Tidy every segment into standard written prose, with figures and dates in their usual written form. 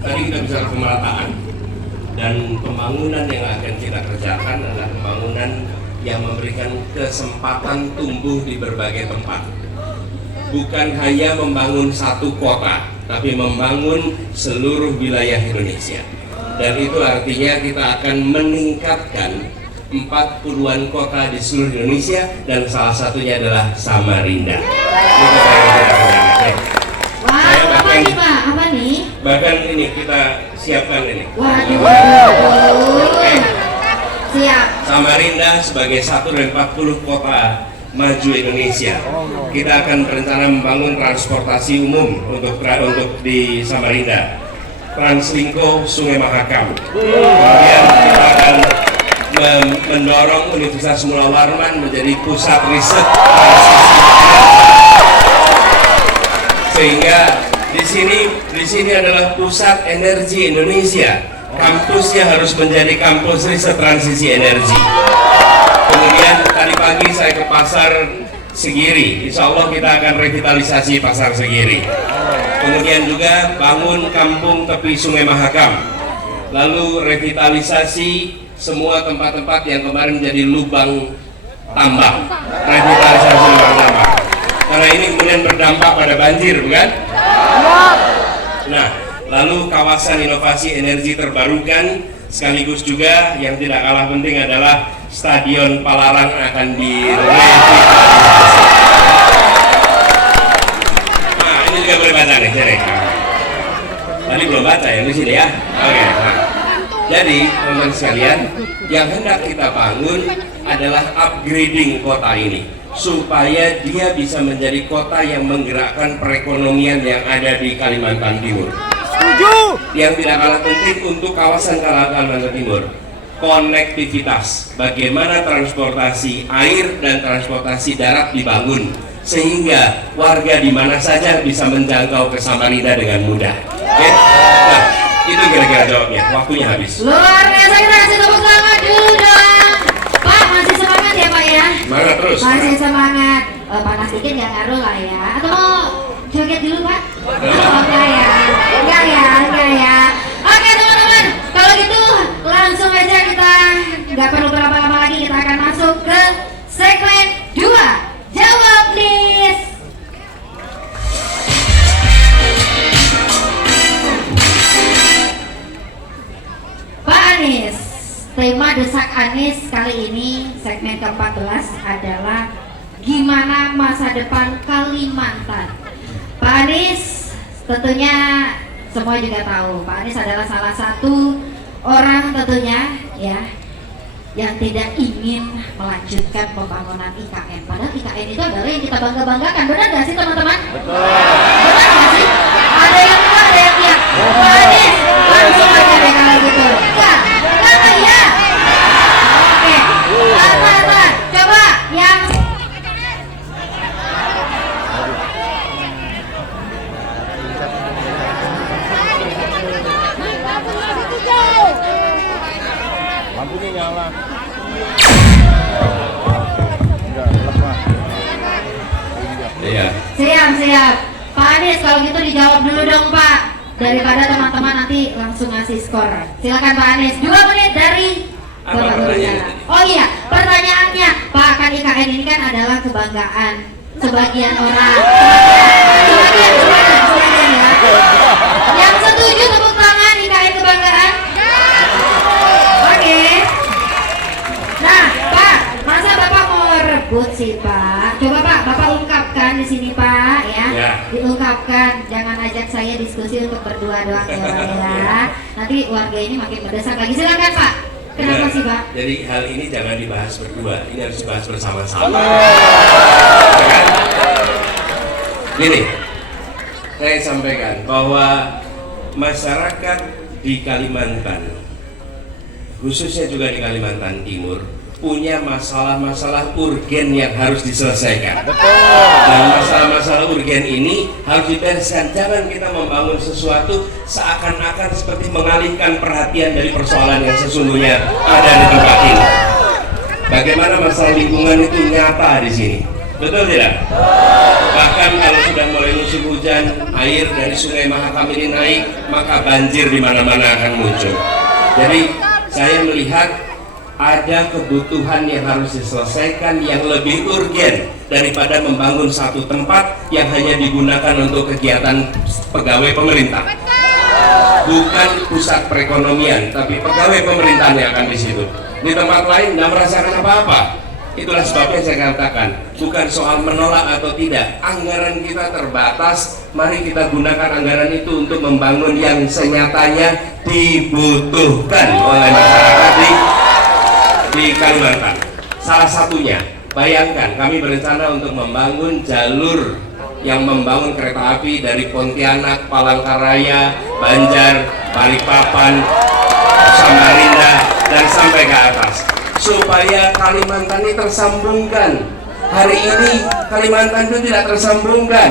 Tadi kita bicara pemerataan, dan pembangunan yang akan kita kerjakan adalah pembangunan yang memberikan kesempatan tumbuh di berbagai tempat. Bukan hanya membangun satu kota, tapi membangun seluruh wilayah Indonesia. Dan itu artinya kita akan meningkatkan 40-an kota di seluruh Indonesia, dan salah satunya adalah Samarinda. Wah, apa nih Pak? Apa nih? Bahkan ini kita siapkan ini. Waduh. Siap. Samarinda sebagai satu dari 40 kota maju Indonesia. Kita akan berencana membangun transportasi umum untuk di Samarinda. Translingko Sungai Mahakam. Kemudian kita akan mendorong Universitas Mula Warman menjadi pusat riset sehingga di sini adalah pusat energi Indonesia. Kampusnya harus menjadi kampus riset transisi energi. Kemudian tadi pagi saya ke pasar Segiri, insya Allah kita akan revitalisasi pasar Segiri. Kemudian juga bangun kampung tepi Sungai Mahakam. Lalu revitalisasi semua tempat-tempat yang kemarin jadi lubang tambang. Revitalisasi lubang tambang. Karena ini kemudian berdampak pada banjir, bukan? Nah, lalu kawasan inovasi energi terbarukan, sekaligus juga yang tidak kalah penting adalah Stadion Palaran akan direvitalisasi. Nah, ini juga boleh baca nih, cari. Tadi belum baca ya di sini ya. Oke. Nah. Jadi, teman-teman sekalian, yang hendak kita bangun adalah upgrading kota ini, supaya dia bisa menjadi kota yang menggerakkan perekonomian yang ada di Kalimantan Timur. Yang tidak kalah penting untuk kawasan Kalimantan Timur, konektivitas, bagaimana transportasi air dan transportasi darat dibangun sehingga warga di mana saja bisa menjangkau ke Samarinda dengan mudah. Oke? Nah, itu kira-kira jawabnya. Waktunya habis. Luar biasa, kita kasih tepuk tangan dulu dong. Pak, masih semangat ya Pak ya? Semangat terus. Masih semangat. Panas dikit nggak ngaruh lah ya. Atau mau joget dulu Pak? Enggak ya? Enggak ya. Oke teman-teman, kalau gitu langsung aja kita nggak perlu berlama-lama lagi, kita akan masuk ke segmen 2. Jawab please. Pak Anies, tema Desak Anies kali ini segmen ke-14 adalah gimana masa depan Kalimantan. Pak Anies, tentunya semua juga tahu Pak Anies adalah salah satu orang tentunya ya yang tidak ingin melanjutkan pembangunan IKN. Padahal IKN itu adalah yang kita bangga-banggakan. Benar nggak sih teman-teman? Betul. Benar nggak sih? Ada yang enggak, ada yang iya. Pak Anies, langsung aja deh kalau gitu. Enggak ya. Oke. Tahan. Coba yang lampunya nyala. Iya. Siap. Pak Anies, kalau gitu dijawab dulu dong Pak, daripada teman-teman nanti langsung ngasih skor. Silakan Pak Anies, 2 menit dari Bapak berbicara. Oh iya, pertanyaannya Pak, kan IKN ini kan adalah kebanggaan sebagian orang. Sebagian ya. Yang setuju tepuk tangan, IKN kebanggaan. Oke. Nah, Pak, masa Bapak mau rebut sih Pak? Coba Pak, Bapak ungkapkan di sini Pak ya. Diungkapkan, jangan ajak saya diskusi untuk berdua doang ya Pak ya. Nanti warga ini makin mendesak lagi. Silakan Pak. Kenapa sih Pak? Jadi hal ini jangan dibahas berdua, ini harus dibahas bersama-sama. Gini, saya sampaikan bahwa masyarakat di Kalimantan, khususnya juga di Kalimantan Timur, punya masalah-masalah urgen yang harus diselesaikan. Dan masalah-masalah urgen ini harus dibereskan. Jangan kita membangun sesuatu seakan-akan seperti mengalihkan perhatian dari persoalan yang sesungguhnya ada di tempat ini. Bagaimana masalah lingkungan itu nyata di sini. Betul tidak? Bahkan kalau sudah mulai musim hujan, air dari Sungai Mahakam ini naik, maka banjir di mana-mana akan muncul. Jadi saya melihat ada kebutuhan yang harus diselesaikan yang lebih urgen daripada membangun satu tempat yang hanya digunakan untuk kegiatan pegawai pemerintah. Bukan pusat perekonomian, tapi pegawai pemerintahan yang akan di situ. Di tempat lain nggak merasakan apa-apa. Itulah sebabnya saya katakan, bukan soal menolak atau tidak. Anggaran kita terbatas, mari kita gunakan anggaran itu untuk membangun yang senyatanya dibutuhkan oleh masyarakat di Kalimantan. Salah satunya, bayangkan kami berencana untuk membangun jalur yang membangun kereta api dari Pontianak, Palangkaraya, Banjar, Balikpapan, Samarinda, dan sampai ke atas, supaya Kalimantan ini tersambungkan. Hari ini Kalimantan itu tidak tersambungkan,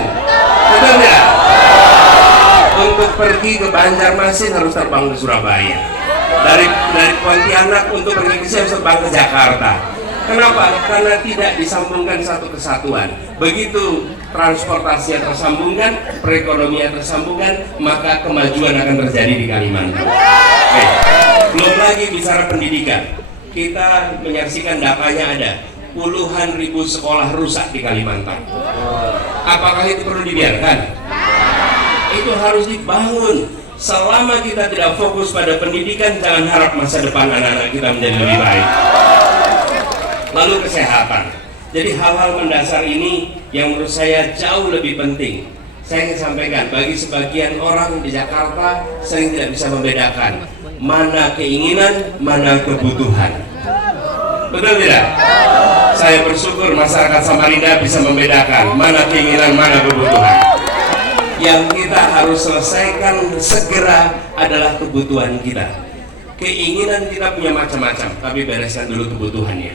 betul tidak? Untuk pergi ke Banjarmasin harus terbang ke Surabaya. Dari Pontianak untuk pergi ke sini harus terbang ke Jakarta. Kenapa? Karena tidak disambungkan satu kesatuan. Begitu transportasi tersambungkan, perekonomian tersambungkan, maka kemajuan akan terjadi di Kalimantan. Oke. Belum lagi bicara pendidikan. Kita menyaksikan datanya ada puluhan ribu sekolah rusak di Kalimantan. Apakah itu perlu dibiarkan? Itu harus dibangun. Selama kita tidak fokus pada pendidikan, jangan harap masa depan anak-anak kita menjadi lebih baik. Lalu kesehatan. Jadi hal-hal mendasar ini yang menurut saya jauh lebih penting. Saya ingin sampaikan, bagi sebagian orang di Jakarta sering tidak bisa membedakan mana keinginan, mana kebutuhan. Betul tidak? Saya bersyukur masyarakat Samarinda bisa membedakan mana keinginan, mana kebutuhan. Yang kita harus selesaikan segera adalah kebutuhan kita. Keinginan kita punya macam-macam, tapi bereskan dulu kebutuhannya.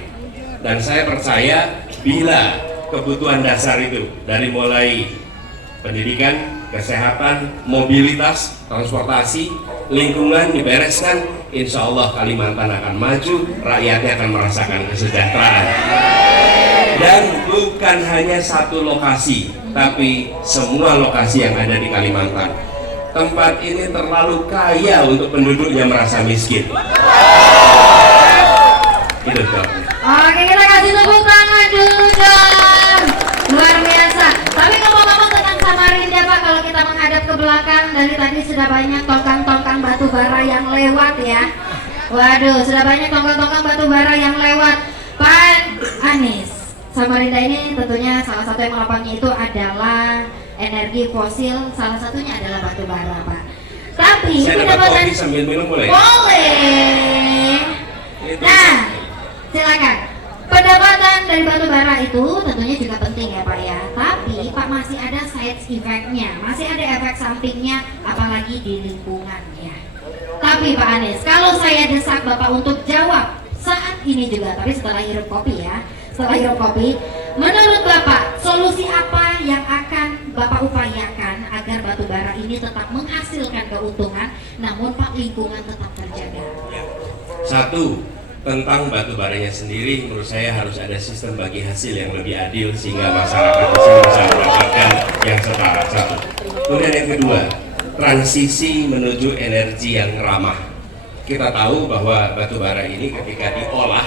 Dan saya percaya bila kebutuhan dasar itu dari mulai pendidikan, kesehatan, mobilitas, transportasi, lingkungan dibereskan, insya Allah Kalimantan akan maju, rakyatnya akan merasakan kesejahteraan. Dan bukan hanya satu lokasi, tapi semua lokasi yang ada di Kalimantan. Tempat ini terlalu kaya untuk penduduknya merasa miskin. Itu jawabnya. Oke, kita kasih tepuk tangan dulu dong. Luar biasa. Tapi ngomong-ngomong tentang Samarinda Pak, kalau kita menghadap ke belakang, dari tadi sudah banyak tongkang-tongkang batu bara yang lewat ya. Waduh, sudah banyak tongkang-tongkang batu bara yang lewat. Pak Anies, Samarinda ini tentunya salah satu yang melapangnya itu adalah energi fosil, salah satunya adalah batu bara Pak. Tapi saya dapat kopi sambil minum boleh? Boleh. Nah, silakan. Pendapatan dari batu bara itu tentunya juga penting ya Pak ya. Tapi Pak masih ada side effect-nya, masih ada efek sampingnya, apalagi di lingkungannya. Tapi Pak Anies, kalau saya desak Bapak untuk jawab saat ini juga, tapi setelah hirup kopi ya, setelah hirup kopi, menurut Bapak solusi apa yang akan Bapak upayakan agar batu bara ini tetap menghasilkan keuntungan, namun Pak lingkungan tetap terjaga? Satu, tentang batu baranya sendiri, menurut saya harus ada sistem bagi hasil yang lebih adil sehingga masyarakat di sini bisa mendapatkan yang setara. Satu. Kemudian yang kedua, transisi menuju energi yang ramah. Kita tahu bahwa batu bara ini ketika diolah,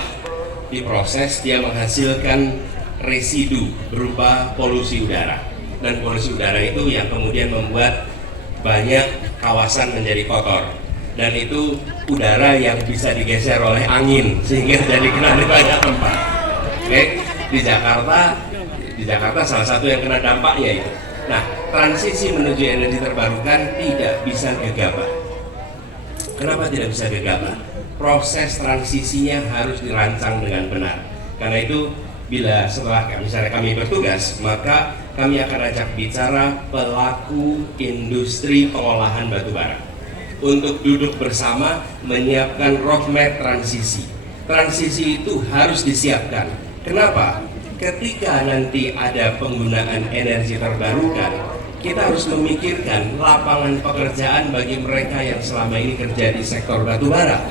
diproses, dia menghasilkan residu berupa polusi udara. Dan polusi udara itu yang kemudian membuat banyak kawasan menjadi kotor. Dan itu udara yang bisa digeser oleh angin sehingga jadi kena di banyak tempat. Oke, di Jakarta salah satu yang kena dampaknya itu. Nah, transisi menuju energi terbarukan tidak bisa gegabah. Kenapa tidak bisa gegabah? Proses transisinya harus dirancang dengan benar. Karena itu bila setelah misalnya kami bertugas, maka kami akan ajak bicara pelaku industri pengolahan batu bara untuk duduk bersama menyiapkan roadmap transisi. Transisi itu harus disiapkan. Kenapa? Ketika nanti ada penggunaan energi terbarukan, kita harus memikirkan lapangan pekerjaan bagi mereka yang selama ini kerja di sektor batubara.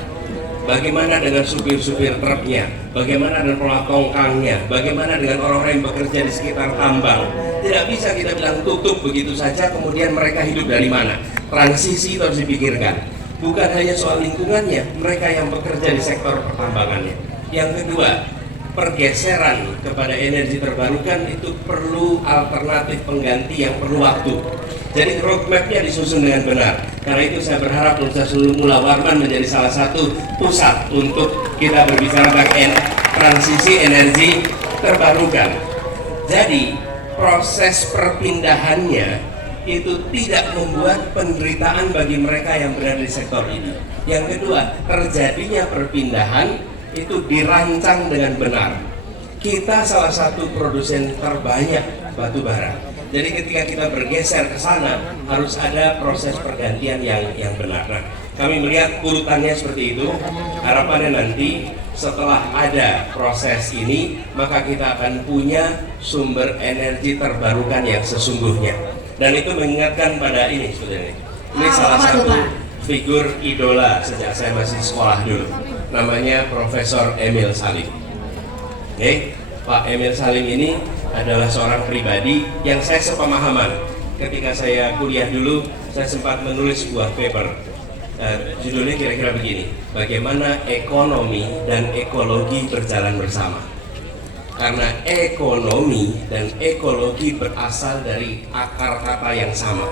Bagaimana dengan supir-supir truknya? Bagaimana dengan pelatongkangnya? Bagaimana dengan orang-orang yang bekerja di sekitar tambang? Tidak bisa kita bilang tutup begitu saja, kemudian mereka hidup dari mana? Transisi itu harus dipikirkan. Bukan hanya soal lingkungannya, mereka yang bekerja di sektor pertambangannya. Yang kedua, pergeseran kepada energi terbarukan itu perlu alternatif pengganti yang perlu waktu. Jadi roadmap-nya disusun dengan benar. Karena itu saya berharap Universitas Mula Warman menjadi salah satu pusat untuk kita berbicara tentang transisi energi terbarukan. Jadi proses perpindahannya itu tidak membuat penderitaan bagi mereka yang berada di sektor ini. Yang kedua, terjadinya perpindahan itu dirancang dengan benar. Kita salah satu produsen terbanyak batu bara. Jadi ketika kita bergeser ke sana harus ada proses pergantian yang benar. Nah, kami melihat urutannya seperti itu. Harapannya nanti setelah ada proses ini, maka kita akan punya sumber energi terbarukan yang sesungguhnya. Dan itu mengingatkan pada ini sebenarnya. Ini salah satu figur idola sejak saya masih sekolah dulu. Namanya Profesor Emil Salim. Pak Emil Salim ini adalah seorang pribadi yang saya sepemahaman. Ketika saya kuliah dulu, saya sempat menulis sebuah paper. Judulnya kira-kira begini: bagaimana ekonomi dan ekologi berjalan bersama. Karena ekonomi dan ekologi berasal dari akar kata yang sama,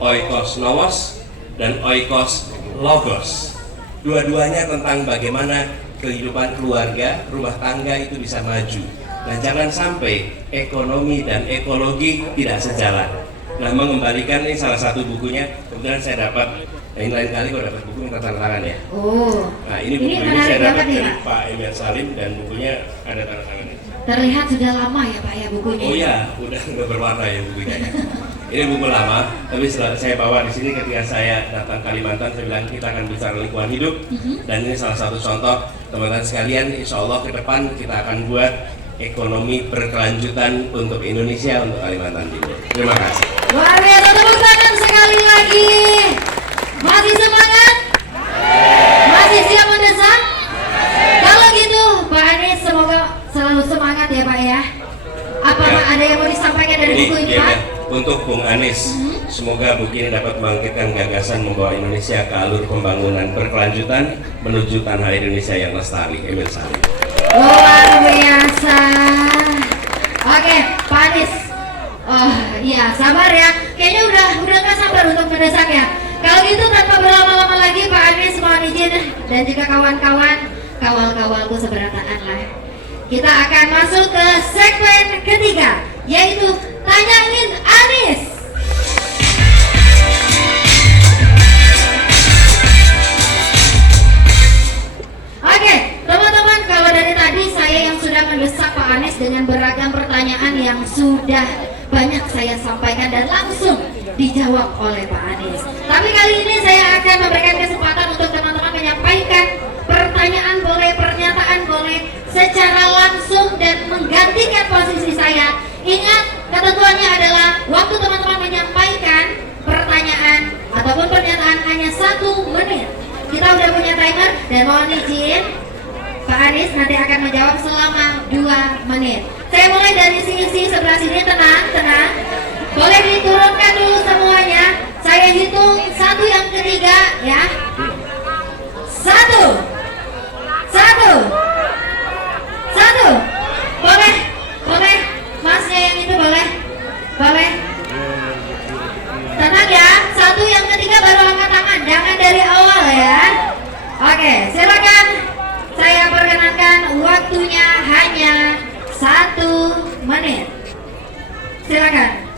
oikos novos dan oikos logos. Dua-duanya tentang bagaimana kehidupan keluarga, rumah tangga itu bisa maju. Nah, jangan sampai ekonomi dan ekologi tidak sejalan. Nah, mengembalikan ini salah satu bukunya. Kemudian saya dapat, ini lain kali kalau dapat buku minta tanda tangan ya. Oh. Nah, ini bukunya saya dapat dari Pak Emil Salim dan bukunya ada tanda tangannya. Terlihat sudah lama ya Pak ya bukunya. Oh ya, udah berwarna ya bukunya. Ini buku lama, tapi saya bawa di sini ketika saya datang Kalimantan, saya bilang kita akan bicara lingkungan hidup. Dan ini salah satu contoh, teman-teman sekalian. Insya Allah ke depan kita akan buat ekonomi berkelanjutan untuk Indonesia, untuk Kalimantan Timur. Terima kasih. Luar biasa, tepuk tangan sekali lagi. Masih semangat? Masih siap mendesak? Kalau gitu, Pak Anies semoga selalu semangat ya Pak ya. Apa Ya. ada yang mau disampaikan dari buku ini Pak? Untuk Bung Anies, semoga buku ini dapat membangkitkan gagasan membawa Indonesia ke alur pembangunan berkelanjutan menuju tanah Indonesia yang lestari. Emil Salim. Luar biasa. Oke, Pak Anies. Oh iya, sabar ya. Kayaknya udah nggak sabar untuk mendesak ya. Kalau gitu tanpa berlama-lama lagi, Pak Anies mohon izin dan juga kawan-kawan, kawal-kawalku seberataan lah. Kita akan masuk ke segmen ketiga, yaitu Tanyain Anies. Oke, teman-teman, kalau dari tadi saya yang sudah mendesak Pak Anies dengan beragam pertanyaan yang sudah banyak saya sampaikan dan langsung dijawab oleh Pak Anies. Tapi kali ini saya akan memberikan kesempatan untuk teman-teman menyampaikan pertanyaan boleh, pernyataan boleh, secara langsung dan menggantikan posisi saya. Ingat, ketentuannya adalah waktu teman-teman menyampaikan pertanyaan ataupun pernyataan hanya 1 menit. Kita udah punya timer dan mohon izin Pak Anies nanti akan menjawab selama 2 menit. Saya mulai dari sisi sebelah sini, tenang. Boleh diturunkan dulu semuanya. Saya hitung 1 yang ketiga ya. 1. Boleh. Masnya yang itu boleh. Tenang ya. 1 yang ketiga baru angkat tangan. Jangan dari awal ya. Oke, silakan. Saya perkenankan waktunya hanya 1 menit. Silakan.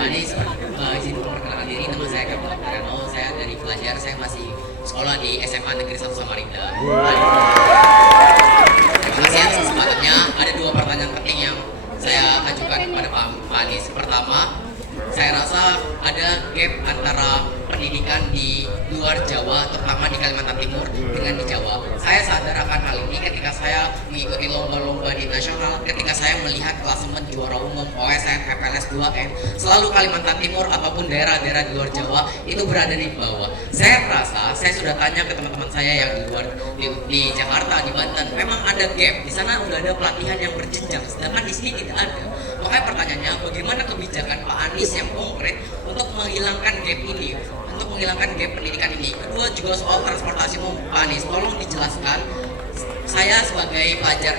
Anies, izin memperkenalkan diri, nama saya Kapten Kareno, saya dari pelajar, saya masih sekolah di SMA Negeri 1 Samarinda. Terima kasih atas kesempatannya. Ada 2 pertanyaan penting yang saya ajukan kepada Pak Anies. Pertama, saya rasa ada gap antara pendidikan di luar Jawa, terutama di Kalimantan Timur dengan di Jawa. Saya sadar akan hal ini ketika saya mengikuti lomba-lomba di nasional, ketika saya melihat klasemen juara umum OSN, FLS 2N, selalu Kalimantan Timur ataupun daerah-daerah di luar Jawa itu berada di bawah. Saya merasa, saya sudah tanya ke teman-teman saya yang di luar di Jakarta, di Banten, memang ada gap. Di sana udah ada pelatihan yang berjenjang, sedangkan di sini tidak ada. Makanya pertanyaannya, bagaimana kebijakan Pak Anies yang konkret untuk menghilangkan gap ini, untuk menghilangkan gap pendidikan ini? Kedua juga soal transportasi umum, Pak Anies, tolong dijelaskan. Saya sebagai pelajar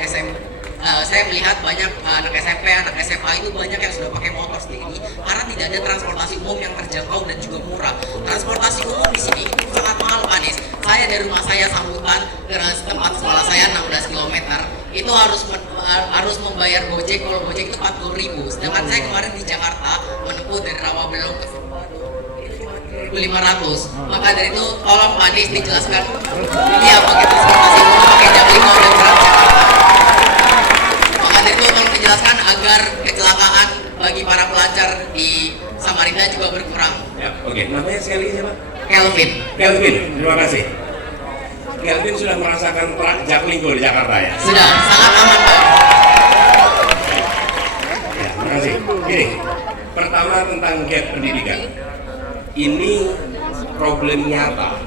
saya melihat banyak anak SMP, anak SMA itu banyak yang sudah pakai motor sendiri karena tidak ada transportasi umum yang terjangkau dan juga murah. Transportasi umum di sini itu sangat mahal, Pak Anies. Saya dari rumah saya Sambutan ke tempat sekolah saya 16 km itu harus membayar Gojek. Kalau Gojek itu 40.000. Sedangkan saya kemarin di Jakarta menempuh dari Rawabelong ke 1.500. Maka dari itu tolong Pak Anies dijelaskan ini apa pakai transportasi umum pakai jam 5 udah berangkat. Maka dari itu tolong dijelaskan agar kecelakaan bagi para pelajar di Samarinda juga berkurang. Ya, oke. Namanya sekali siapa? Kelvin. Kelvin, terima kasih. Kelvin sudah merasakan truk Jaklingko di Jakarta ya? Sudah sangat aman, Pak. Ya, terima kasih. Gini, pertama tentang gap pendidikan. Ini problem nyata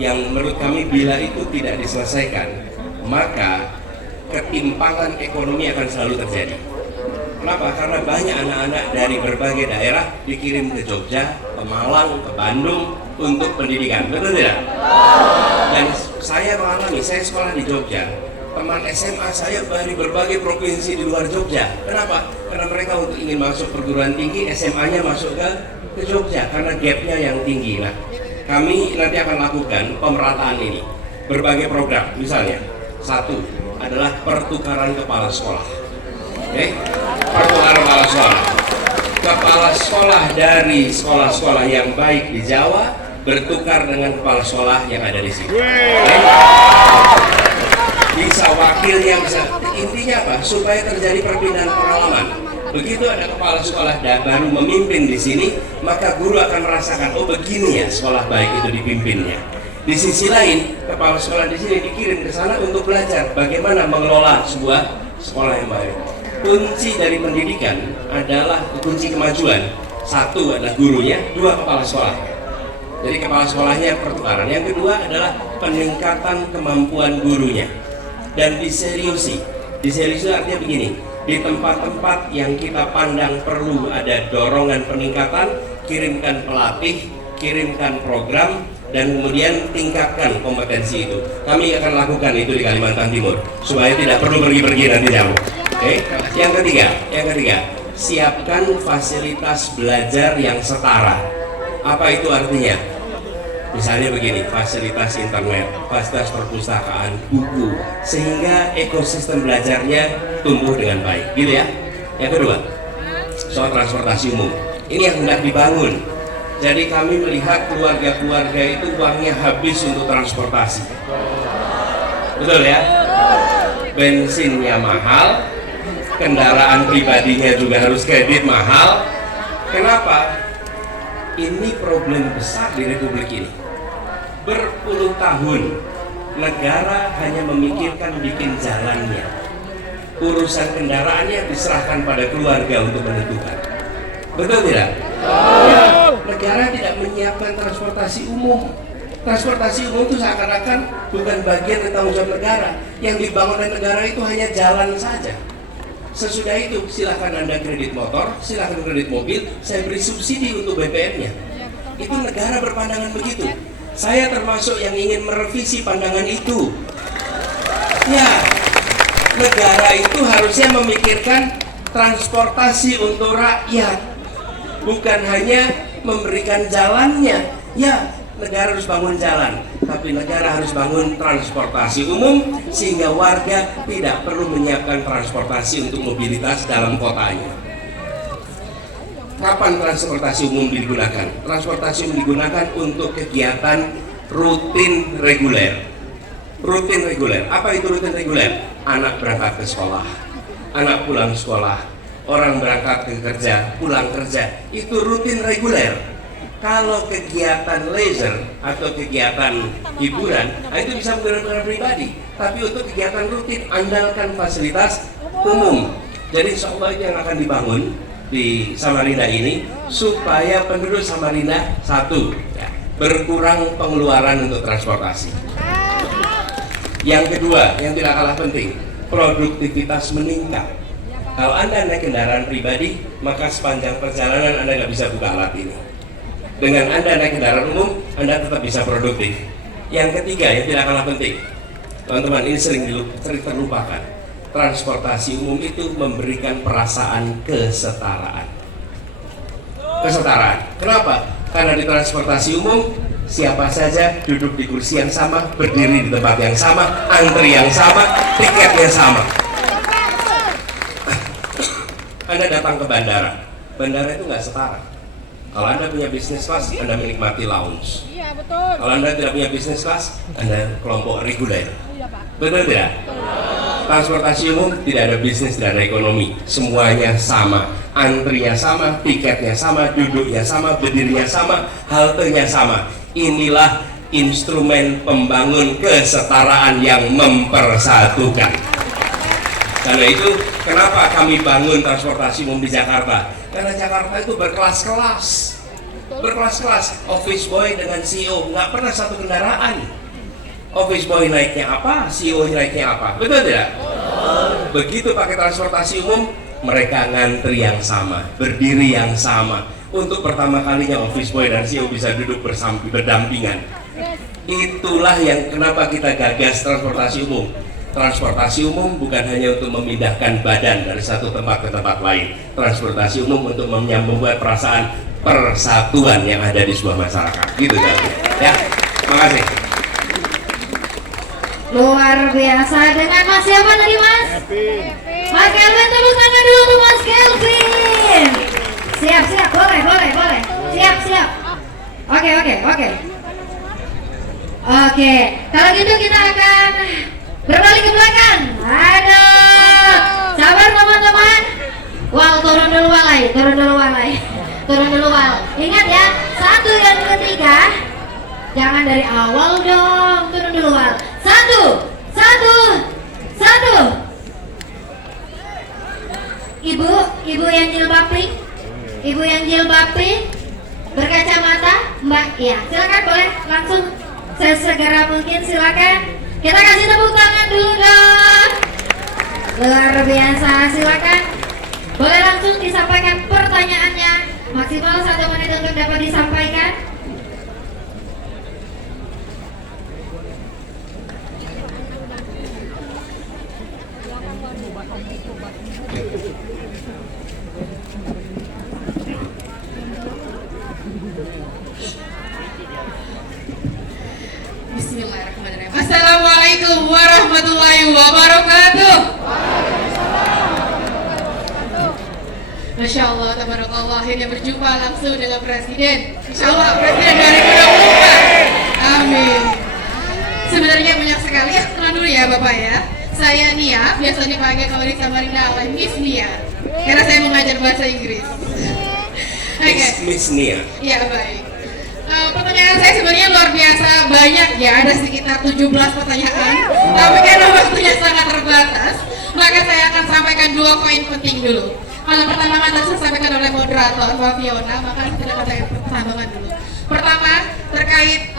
yang menurut kami bila itu tidak diselesaikan, maka ketimpangan ekonomi akan selalu terjadi. Kenapa? Karena banyak anak-anak dari berbagai daerah dikirim ke Jogja, ke Malang, ke Bandung untuk pendidikan, betul tidak? Dan saya mengalami, saya sekolah di Jogja, teman SMA saya dari berbagai provinsi di luar Jogja. Kenapa? Karena mereka untuk ingin masuk perguruan tinggi, SMA-nya masuk ke Jogja karena gapnya yang tinggi. Nah, kami nanti akan lakukan pemerataan ini, berbagai program. Misalnya, satu adalah pertukaran kepala sekolah. Oke, pertukaran kepala sekolah. Kepala sekolah dari sekolah-sekolah yang baik di Jawa bertukar dengan kepala sekolah yang ada di sini. Oke? Bisa wakilnya, bisa. Intinya apa? Supaya terjadi perpindahan pengalaman. Begitu ada kepala sekolah baru memimpin di sini, maka guru akan merasakan, oh begini ya sekolah baik itu dipimpinnya. Di sisi lain, kepala sekolah di sini dikirim ke sana untuk belajar bagaimana mengelola sebuah sekolah yang baik. Kunci dari pendidikan adalah kunci kemajuan. Satu adalah gurunya, dua kepala sekolah. Jadi kepala sekolahnya pertukaran. Yang kedua adalah peningkatan kemampuan gurunya dan diseriusi. Diseriusi artinya begini. Di tempat-tempat yang kita pandang perlu ada dorongan peningkatan, kirimkan pelatih, kirimkan program, dan kemudian tingkatkan kompetensi itu. Kami akan lakukan itu di Kalimantan Timur supaya tidak perlu pergi-pergi nanti jauh. Oke. Yang ketiga, siapkan fasilitas belajar yang setara. Apa itu artinya? Misalnya begini, fasilitas internet, fasilitas perpustakaan, buku, sehingga ekosistem belajarnya tumbuh dengan baik, gitu ya. Yang kedua, soal transportasi umum. Ini yang hendak dibangun. Jadi kami melihat keluarga-keluarga itu uangnya habis untuk transportasi. Betul ya? Bensinnya mahal, kendaraan pribadinya juga harus kredit mahal. Kenapa? Ini problem besar di Republik ini. Berpuluh tahun negara hanya memikirkan bikin jalannya. Urusan kendaraannya diserahkan pada keluarga untuk menentukan. Betul tidak? Negara tidak menyiapkan transportasi umum. Transportasi umum itu seakan-akan bukan bagian dari tanggung jawab negara. Yang dibangun oleh negara itu hanya jalan saja. Sesudah itu silakan Anda kredit motor, silakan kredit mobil, saya beri subsidi untuk BBM-nya. Itu negara berpandangan begitu. Saya termasuk yang ingin merevisi pandangan itu. Ya, negara itu harusnya memikirkan transportasi untuk rakyat, bukan hanya memberikan jalannya. Ya, negara harus bangun jalan, tapi negara harus bangun transportasi umum sehingga warga tidak perlu menyiapkan transportasi untuk mobilitas dalam kotanya. Kapan transportasi umum digunakan? Transportasi umum digunakan untuk kegiatan rutin reguler. Rutin reguler. Apa itu rutin reguler? Anak berangkat ke sekolah, anak pulang sekolah, orang berangkat ke kerja, pulang kerja, itu rutin reguler. Kalau kegiatan leisure atau kegiatan hiburan, itu bisa menggunakan kendaraan pribadi. Tapi untuk kegiatan rutin, andalkan fasilitas umum. Jadi insya Allah itu yang akan dibangun di Samarinda ini, supaya penduduk Samarinda satu, ya, berkurang pengeluaran untuk transportasi. Yang kedua, yang tidak kalah penting, produktivitas meningkat. Kalau Anda naik kendaraan pribadi, maka sepanjang perjalanan Anda nggak bisa buka alat ini. Dengan Anda naik kendaraan umum, Anda tetap bisa produktif. Yang ketiga, yang tidak kalah penting, teman-teman, ini sering terlupakan. Transportasi umum itu memberikan perasaan kesetaraan. Kesetaraan. Kenapa? Karena di transportasi umum, siapa saja duduk di kursi yang sama, berdiri di tempat yang sama, antri yang sama, tiketnya sama. Anda datang ke bandara, bandara itu nggak setara. Kalau Anda punya bisnis kelas, Anda menikmati lounge. Iya, betul. Kalau Anda tidak punya bisnis kelas, Anda kelompok reguler. Iya, Pak. Betul tidak? Transportasi umum tidak ada bisnis, tidak ada ekonomi. Semuanya sama, antrinya sama, tiketnya sama, duduknya sama, berdirinya sama, haltenya sama. Inilah instrumen pembangun kesetaraan yang mempersatukan. Karena itu, kenapa kami bangun transportasi umum di Jakarta? Karena Jakarta itu berkelas-kelas. Berkelas-kelas. Office boy dengan CEO nggak pernah satu kendaraan. Office boy naiknya apa, CEO naiknya apa. Betul tidak? Begitu pakai transportasi umum, mereka ngantri yang sama, berdiri yang sama. Untuk pertama kalinya office boy dan CEO bisa duduk berdampingan. Itulah yang kenapa kita gagas transportasi umum. Transportasi umum bukan hanya untuk memindahkan badan dari satu tempat ke tempat lain. Transportasi umum untuk membuat perasaan persatuan yang ada di sebuah masyarakat. Gitu kan? Ya, makasih. Luar biasa. Dengan Mas siapa tadi, Mas? Mas Kelvin, tepuk tangan dulu untuk Mas Kelvin. Siap, boleh. Siap. Oke, kalau gitu kita akan berbalik ke belakang. Aduh, sabar teman-teman. Turun dulu wal. Ingat ya, satu dan ketiga. Jangan dari awal dong, turun dulu wal. Satu. Ibu yang jilbab pink, berkacamata, Mbak. Ya, silakan boleh langsung sesegera mungkin, silakan. Kita kasih tepuk tangan dulu dong. Luar biasa, silakan. Boleh langsung disampaikan pertanyaannya. Maksimal 1 menit untuk dapat disampaikan. Bismillahirrahmanirrahim. Assalamualaikum warahmatullahi wabarakatuh. Masya Allah, tabarakallah, akhirnya berjumpa langsung dengan Presiden. Insya Allah Presiden 2024. Amin. Sebenarnya banyak sekali ya, kenal dulu ya Bapak ya. Saya Nia, biasa dipanggil kalau di Samarinda Miss Nia, karena saya mengajar bahasa Inggris. Oke. Miss Nia. Iya, baik. Pertanyaan saya sebenarnya luar biasa banyak ya, ada sekitar 17 pertanyaan. Tapi karena waktunya sangat terbatas, maka saya akan sampaikan 2 poin penting dulu. Kalau pertama tadi disampaikan oleh moderator Mbak Fiona, maka kita akan saya pertambangan dulu. Pertama terkait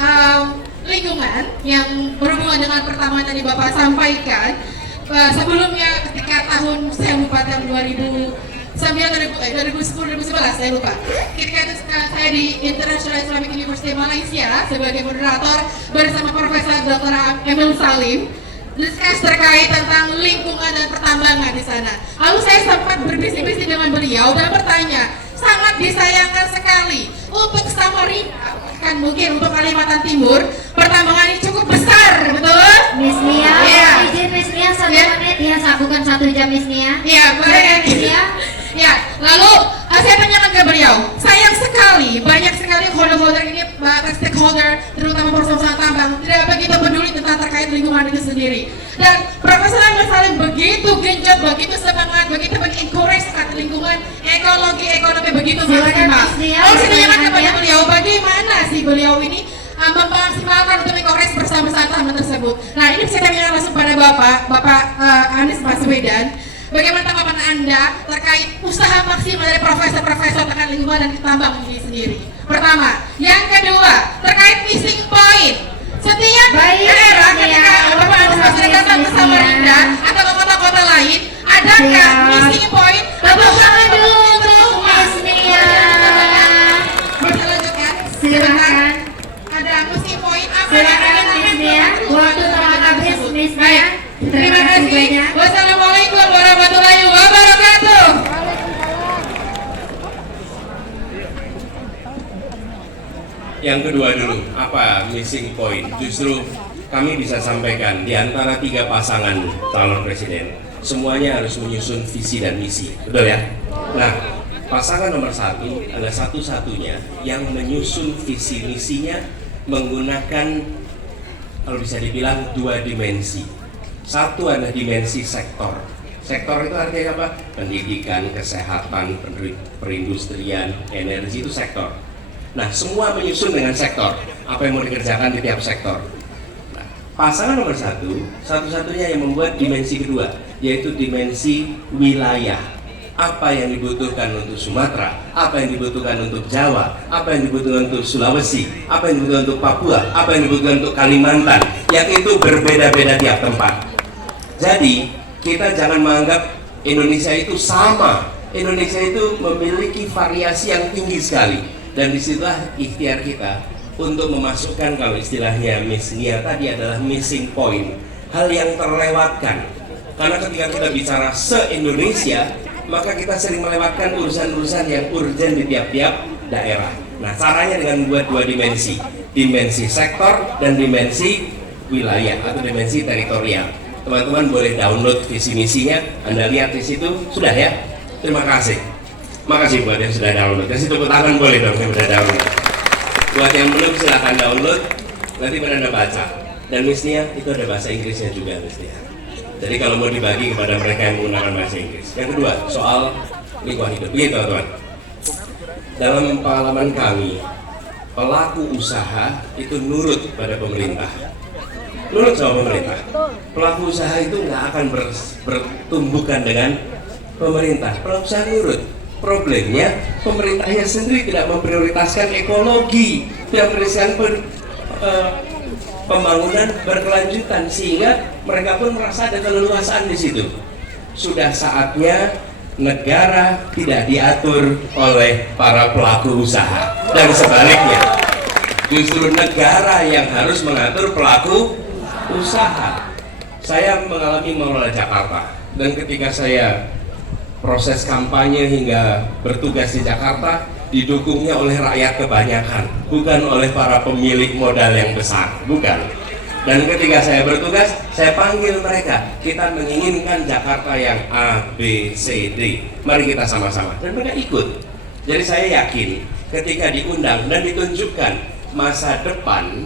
lingkungan yang berhubungan dengan pertama tadi Bapak sampaikan. Sebelumnya ketika tahun saya lupa tahun 2010-2011 saya lupa. Ketika itu saya di International Islamic University Malaysia sebagai moderator bersama Profesor Dr. Emil Salim, diskus terkait tentang lingkungan dan pertambangan di sana. Lalu saya sempat berdiskusi dengan beliau dan bertanya, sangat disayangkan sekali untuk Samarinda, kan mungkin untuk Kalimantan Timur, pertambangan ini cukup besar, betul? Miss Nia, Iya. izin Miss Nia 1 Ya. menit ya, bukan 1 jam Miss Nia. Iya, baik. Miss Nia. Ya, lalu saya tanyakan ke beliau, sayang sekali banyak sekali holder-holder ini, stakeholder, terutama perusahaan tambang, tidak begitu peduli tentang terkait lingkungan itu sendiri. Dan Profesor pasangan saling begitu genjot, begitu semangat, begitu mengencourage sekali lingkungan, ekologi, ekonomi begitu Silakan, maksimal. Miss Nia, Lalu saya tanyakan pertanyaannya. kepada beliau, bagaimana sih beliau ini memaksimalkan untuk mengencourage bersama-sama tahanan tersebut. Nah, ini bisa kami langsung pada Bapak Anies Baswedan. Bagaimana tanggapan Anda terkait usaha maksimal dari profesor-profesor terkait lingkungan dan tambang ini sendiri? Pertama, yang kedua terkait missing point. Setiap Baik, daerah Miss ketika Nia. Bapak Anies Baswedan datang ke Miss Samarinda Nia. atau ke kota-kota lain, adakah Siap. missing point? Tepuk tangan dulu Atau untuk Miss Nia. Bisa lanjutkan? Silakan. Ada missing point apa Silakan, yang Miss Nia. Waktu telah habis, Miss Nia. Baik. Terima kasih. banyak. Wassalamualaikum warahmatullahi wabarakatuh. Yang kedua dulu, apa missing point? Justru kami bisa sampaikan di antara 3 pasangan calon presiden, semuanya harus menyusun visi dan misi, betul ya? Nah, pasangan nomor 1 adalah satu-satunya yang menyusun visi misinya menggunakan, kalau bisa dibilang, 2 dimensi. Satu adalah dimensi sektor. Sektor itu artinya apa? Pendidikan, kesehatan, perindustrian, energi itu sektor. Nah, semua menyusun dengan sektor. Apa yang mau dikerjakan di tiap sektor. Nah, pasangan nomor 1, satu-satunya yang membuat dimensi kedua, yaitu dimensi wilayah. Apa yang dibutuhkan untuk Sumatera, apa yang dibutuhkan untuk Jawa, apa yang dibutuhkan untuk Sulawesi, apa yang dibutuhkan untuk Papua, apa yang dibutuhkan untuk Kalimantan, yang itu berbeda-beda tiap tempat. Jadi, kita jangan menganggap Indonesia itu sama. Indonesia itu memiliki variasi yang tinggi sekali. Dan disitulah ikhtiar kita untuk memasukkan, kalau istilahnya Miss Nia tadi, adalah missing point, hal yang terlewatkan. Karena ketika kita bicara se-Indonesia, maka kita sering melewatkan urusan-urusan yang urgent di tiap-tiap daerah. Nah, caranya dengan membuat 2 dimensi, dimensi sektor dan dimensi wilayah atau dimensi teritorial. Teman-teman boleh download visi misinya, Anda lihat di situ, sudah ya? Terima kasih. Makasih buat yang sudah download. Kasih tepuk tangan boleh dong yang sudah download. Buat yang belum silahkan download, nanti Anda baca. Dan Miss Nia itu ada bahasa Inggrisnya juga, Miss Nia. Jadi kalau mau dibagi kepada mereka yang menggunakan bahasa Inggris. Yang kedua, soal lingkungan hidup. Begini teman-teman. Dalam pengalaman kami, pelaku usaha itu nurut pada pemerintah. Nurut sama pemerintah. Pelaku usaha itu nggak akan bertumbukan dengan pemerintah. Pelaku usaha nurut. Problemnya, pemerintahnya sendiri tidak memprioritaskan ekologi, tidak memprioritaskan pembangunan berkelanjutan, sehingga mereka pun merasa ada keleluasaan di situ. Sudah saatnya negara tidak diatur oleh para pelaku usaha, dan sebaliknya, justru negara yang harus mengatur pelaku usaha. Saya mengalami mengelola Jakarta, dan ketika saya proses kampanye hingga bertugas di Jakarta, didukungnya oleh rakyat kebanyakan, bukan oleh para pemilik modal yang besar, bukan. Dan ketika saya bertugas, saya panggil mereka, kita menginginkan Jakarta yang A, B, C, D, mari kita sama-sama, dan mereka ikut. Jadi saya yakin ketika diundang dan ditunjukkan masa depan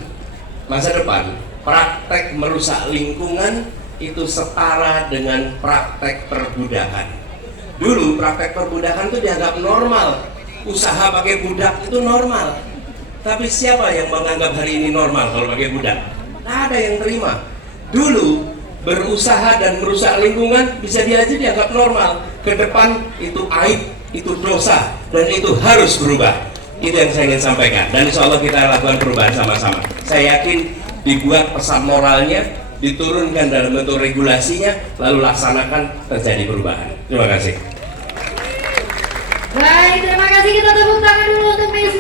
praktek merusak lingkungan itu setara dengan praktek perbudakan. Dulu praktek perbudakan itu dianggap normal, usaha pakai budak itu normal. Tapi siapa yang menganggap hari ini normal kalau pakai budak? Tidak ada yang terima. Dulu berusaha dan merusak lingkungan bisa dianggap normal. Ke depan itu aib, itu dosa, dan itu harus berubah. Itu yang saya ingin sampaikan. Dan insya Allah kita lakukan perubahan sama-sama. Saya yakin dibuat pesan moralnya, diturunkan dalam bentuk regulasinya, lalu laksanakan, terjadi perubahan. Terima kasih. Baik, terima kasih. Kita tepuk tangan dulu untuk Miss